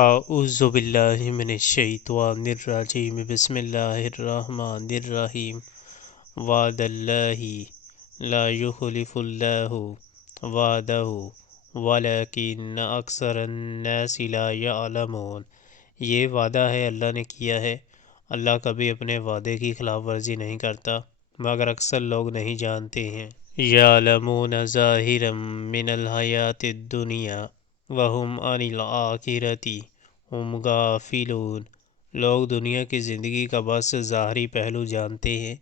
اعوذ باللہ من الشیطان الرجیم بسم اللہ الرحمن الرحیم وعد اللہ لا یخلف اللہ وعدہ ولکن اکثر الناس لا یعلمون۔ یہ وعدہ ہے اللہ نے کیا ہے، اللہ کبھی اپنے وعدے کی خلاف ورزی نہیں کرتا مگر اکثر لوگ نہیں جانتے ہیں۔ یعلمون ظاہرا من الحیات الدنیا وہم عن الآخرۃ ہم غافلون۔ لوگ دنیا کی زندگی کا بس ظاہری پہلو جانتے ہیں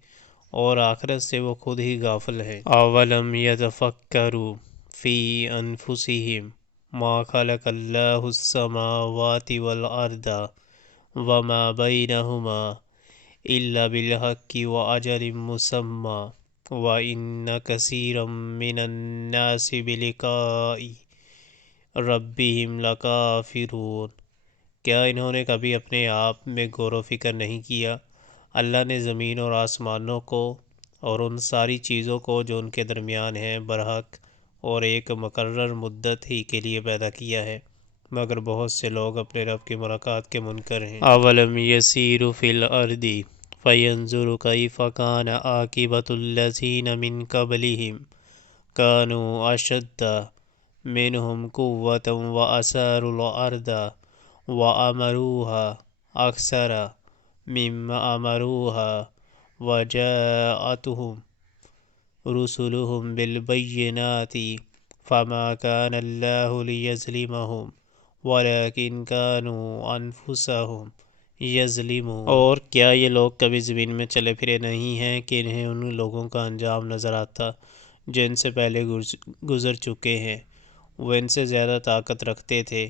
اور آخرت سے وہ خود ہی غافل ہیں۔ اولم یتفکروا فی انفسہم ما خلق اللہ السماوات والارض وما بینہما الا بالحق واجل مسمى وان کثیرا من الناس بلقاء ربہم لکافرون۔ کیا انہوں نے کبھی اپنے آپ میں غور و فکر نہیں کیا؟ اللہ نے زمین اور آسمانوں کو اور ان ساری چیزوں کو جو ان کے درمیان ہیں برحق اور ایک مقرر مدت ہی کے لیے پیدا کیا ہے، مگر بہت سے لوگ اپنے رب کی ملاقات کے منکر ہیں۔ اولم یسیروا فی الارض فینظروا کیف کان عاقبۃ الذین من قبلہم کانوا اشد منہم قوۃ واثاروا الارض وعمروها اکثر مما عمروها وجاءتهم رسلهم بالبینات فما كان الله ليظلمهم ولكن كانوا انفسهم یظلمون۔ اور کیا یہ لوگ کبھی زمین میں چلے پھرے نہیں ہیں کہ انہیں ان لوگوں کا انجام نظر آتا جو ان سے پہلے گزر چکے ہیں؟ وہ ان سے زیادہ طاقت رکھتے تھے،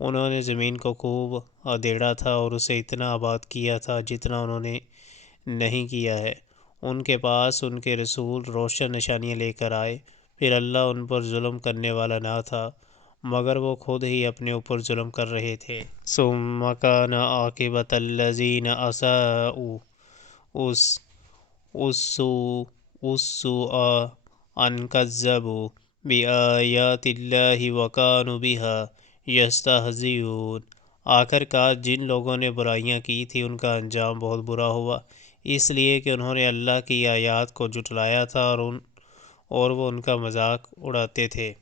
انہوں نے زمین کو خوب ادھیڑا تھا اور اسے اتنا آباد کیا تھا جتنا انہوں نے نہیں کیا ہے۔ ان کے پاس ان کے رسول روشن نشانیاں لے کر آئے، پھر اللہ ان پر ظلم کرنے والا نہ تھا مگر وہ خود ہی اپنے اوپر ظلم کر رہے تھے۔ ثم کان عاقبۃ الذین اساءوا السوء ان کذبوا بآیات اللہ وکانوا بہا یستہزئون۔ آخر کار جن لوگوں نے برائیاں کی تھی ان کا انجام بہت برا ہوا، اس لیے کہ انہوں نے اللہ کی آیات کو جھٹلایا تھا اور وہ ان کا مذاق اڑاتے تھے۔